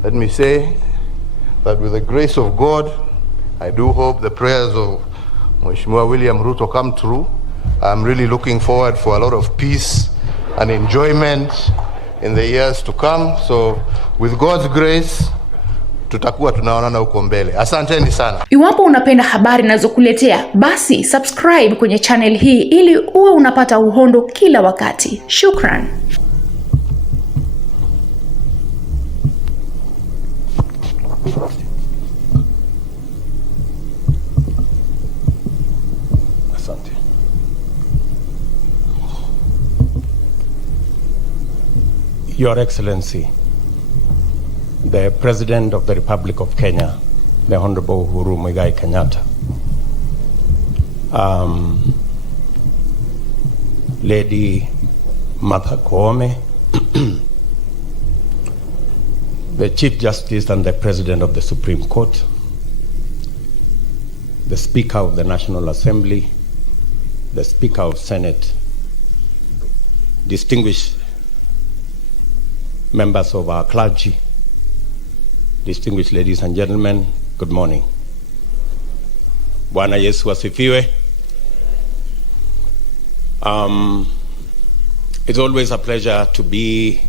Let me say that with the grace of God, I do hope the prayers of Mheshimiwa William Ruto come true. I'm really looking forward for a lot of peace and enjoyment in the years to come. So with God's grace, tutakuwa tunaonana huko mbele. Asanteni sana. Iwapo unapenda habari ninazokuletea, basi subscribe kwenye channel hii ili uwe unapata uhondo kila wakati. Shukran. Asante. Your Excellency, the President of the Republic of Kenya, the Honorable Uhuru Muigai Kenyatta, Lady Martha Koome, the Chief Justice and the President of the Supreme Court, the Speaker of the National Assembly, the Speaker of Senate, distinguished members of our clergy, distinguished ladies and gentlemen, good morning. Bwana Yesu asifiwe. It's always a pleasure to be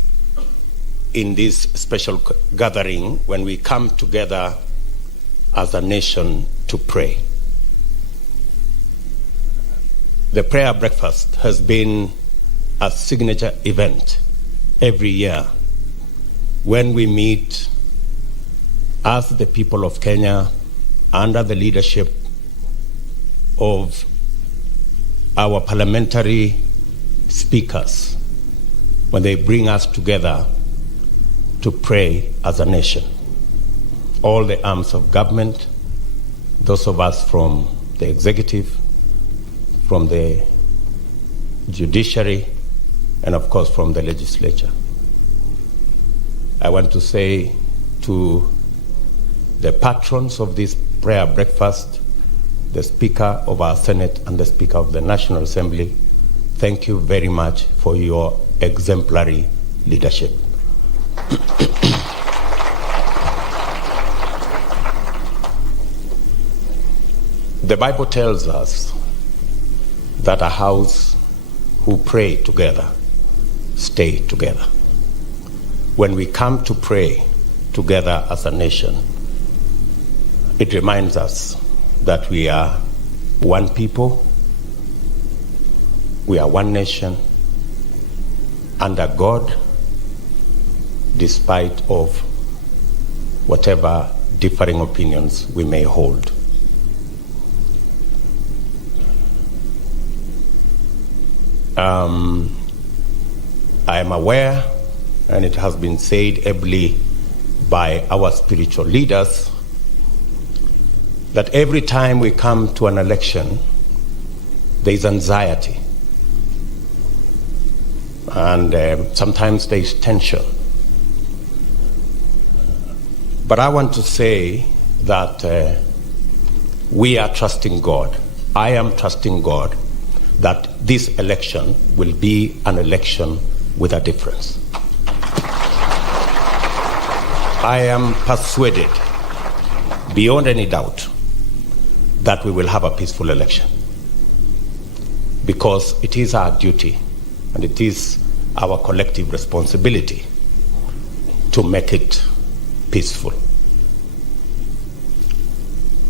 in this special gathering when we come together as a nation to pray. The prayer breakfast has been a signature event every year when we meet as the people of Kenya under the leadership of our parliamentary speakers, when they bring us together to pray as a nation. All the arms of government, those of us from the executive, from the judiciary, and of course from the legislature. I want to say to the patrons of this prayer breakfast, the Speaker of our Senate and the Speaker of the National Assembly, thank you very much for your exemplary leadership. The Bible tells us that a house who pray together stay together. When we come to pray together as a nation, it reminds us that we are one people, we are one nation, under God, despite of whatever differing opinions we may hold. I am aware, and it has been said ably by our spiritual leaders, that every time we come to an election, there is anxiety. And sometimes there is tension. But I want to say that we are trusting God. I am trusting God that this election will be an election with a difference. I am persuaded, beyond any doubt, that we will have a peaceful election, because it is our duty and it is our collective responsibility to make it peaceful.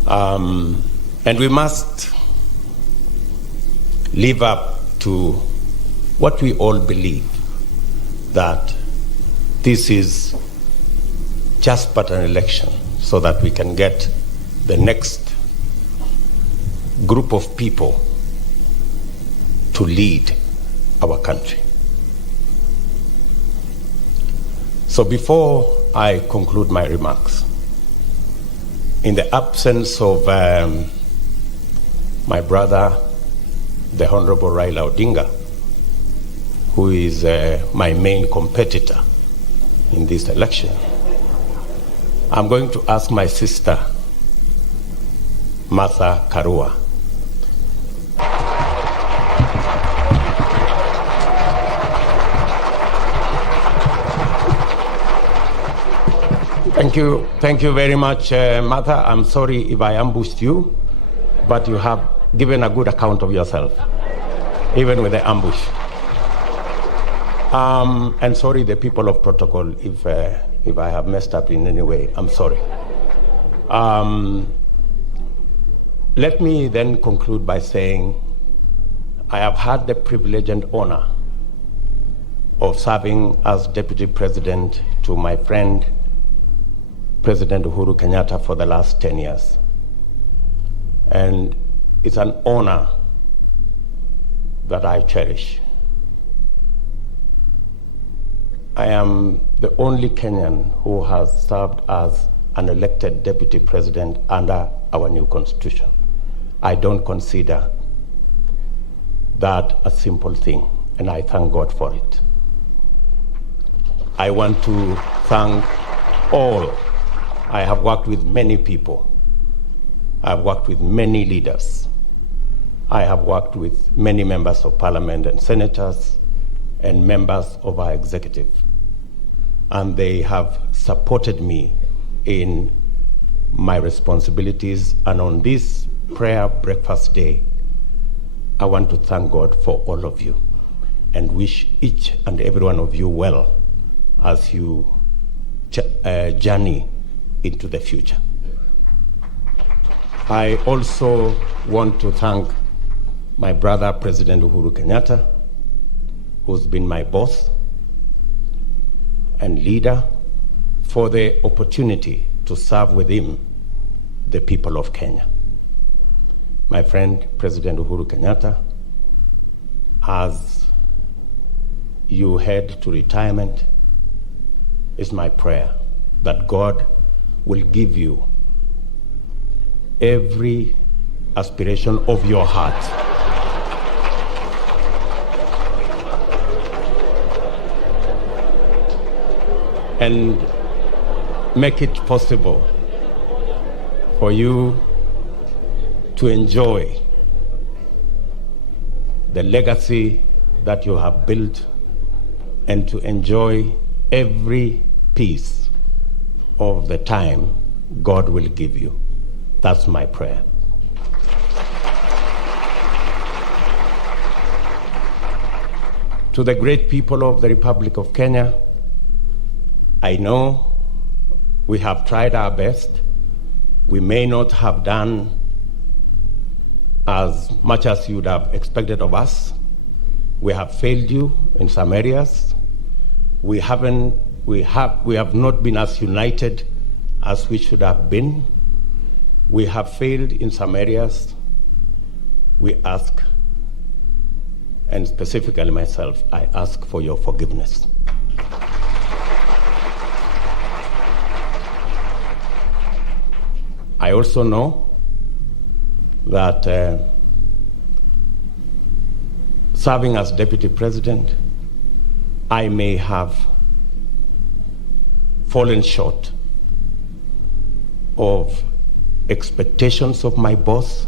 And we must live up to what we all believe, that this is just but an election, so that we can get the next group of people to lead our country. So before I conclude my remarks, in the absence of my brother, the Honorable Raila Odinga, who is my main competitor in this election, I'm going to ask my sister, Martha Karua, Thank you very much, Martha. I'm sorry if I ambushed you, but you have given a good account of yourself, even with the ambush. And sorry, the people of protocol, if I have messed up in any way, I'm sorry. Let me then conclude by saying I have had the privilege and honor of serving as Deputy President to my friend, President Uhuru Kenyatta, for the last 10 years. And it's an honor that I cherish. I am the only Kenyan who has served as an elected Deputy President under our new Constitution. I don't consider that a simple thing, and I thank God for it. I want to thank all. I have worked with many people. I've worked with many leaders. I have worked with many members of parliament and senators and members of our executive. And they have supported me in my responsibilities. And on this prayer breakfast day, I want to thank God for all of you and wish each and every one of you well as you journey into the future. I also want to thank my brother, President Uhuru Kenyatta, who's been my boss and leader, for the opportunity to serve with him the people of Kenya. My friend, President Uhuru Kenyatta, as you head to retirement, it's my prayer that God will give you every aspiration of your heart. And make it possible for you to enjoy the legacy that you have built and to enjoy every piece of the time God will give you. That's my prayer. To the great people of the Republic of Kenya, I know we have tried our best. We may not have done as much as you would have expected of us. We have failed you in some areas. We have not been as united as we should have been. We have failed in some areas. We ask, and specifically myself, I ask for your forgiveness. I also know that serving as Deputy President, I may have fallen short of expectations of my boss,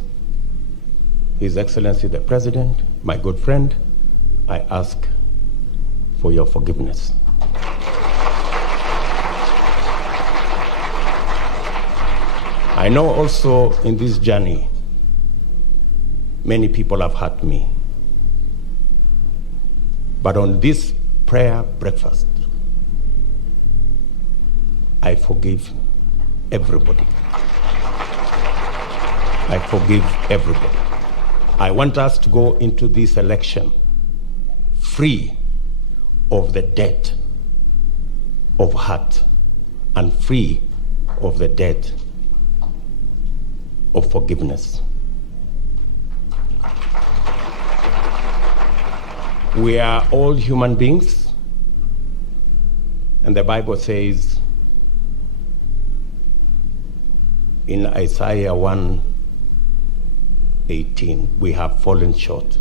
His Excellency the President, my good friend. I ask for your forgiveness. I know also in this journey, many people have hurt me. But on this prayer breakfast, I forgive everybody. I forgive everybody. I want us to go into this election free of the debt of hurt and free of the debt of forgiveness. We are all human beings, and the Bible says in Isaiah 1:18, we have fallen short.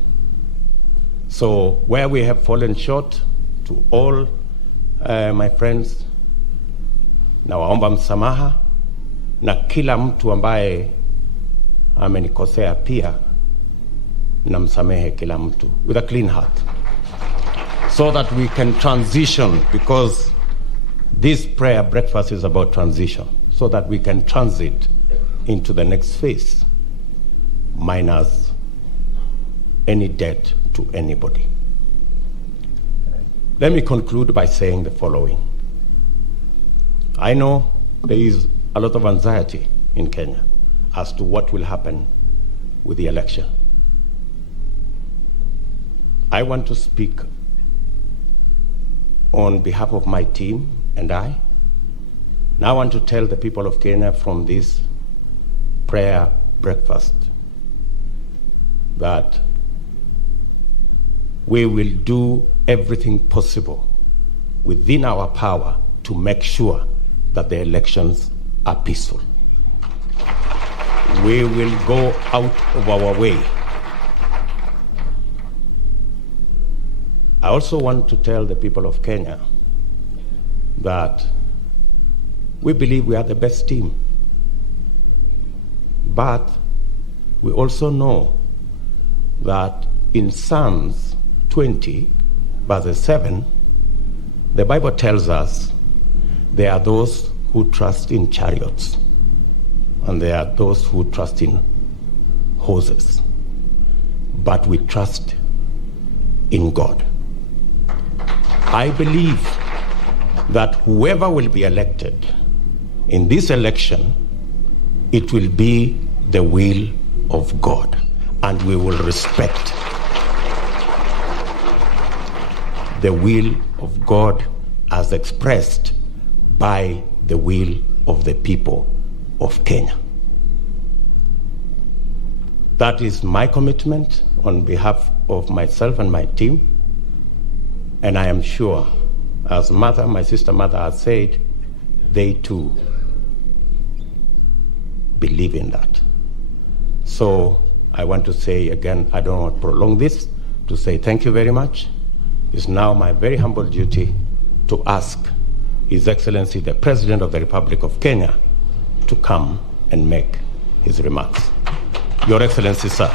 So where we have fallen short, to all my friends, nawaomba msamaha, na kila mtu ambaye amenikosea pia namsamehe kila mtu with a clean heart, so that we can transition, because This prayer breakfast is about transition so that we can transit into the next phase, minus any debt to anybody. Let me conclude by saying the following. I know there is a lot of anxiety in Kenya as to what will happen with the election. I want to speak on behalf of my team and I. And I want to tell the people of Kenya from this prayer breakfast that we will do everything possible within our power to make sure that the elections are peaceful. We will go out of our way. I also want to tell the people of Kenya that we believe we are the best team. But we also know that in Psalms 20, verse 7, the Bible tells us there are those who trust in chariots and there are those who trust in horses. But we trust in God. I believe that whoever will be elected in this election, it will be the will of God, and we will respect the will of God as expressed by the will of the people of Kenya. That is my commitment on behalf of myself and my team, and I am sure, as Martha, my sister Martha, has said, they too believe in that. So I want to say again, I don't want to prolong this, to say thank you very much. It's now my very humble duty to ask His Excellency, the President of the Republic of Kenya, to come and make his remarks. Your Excellency, sir.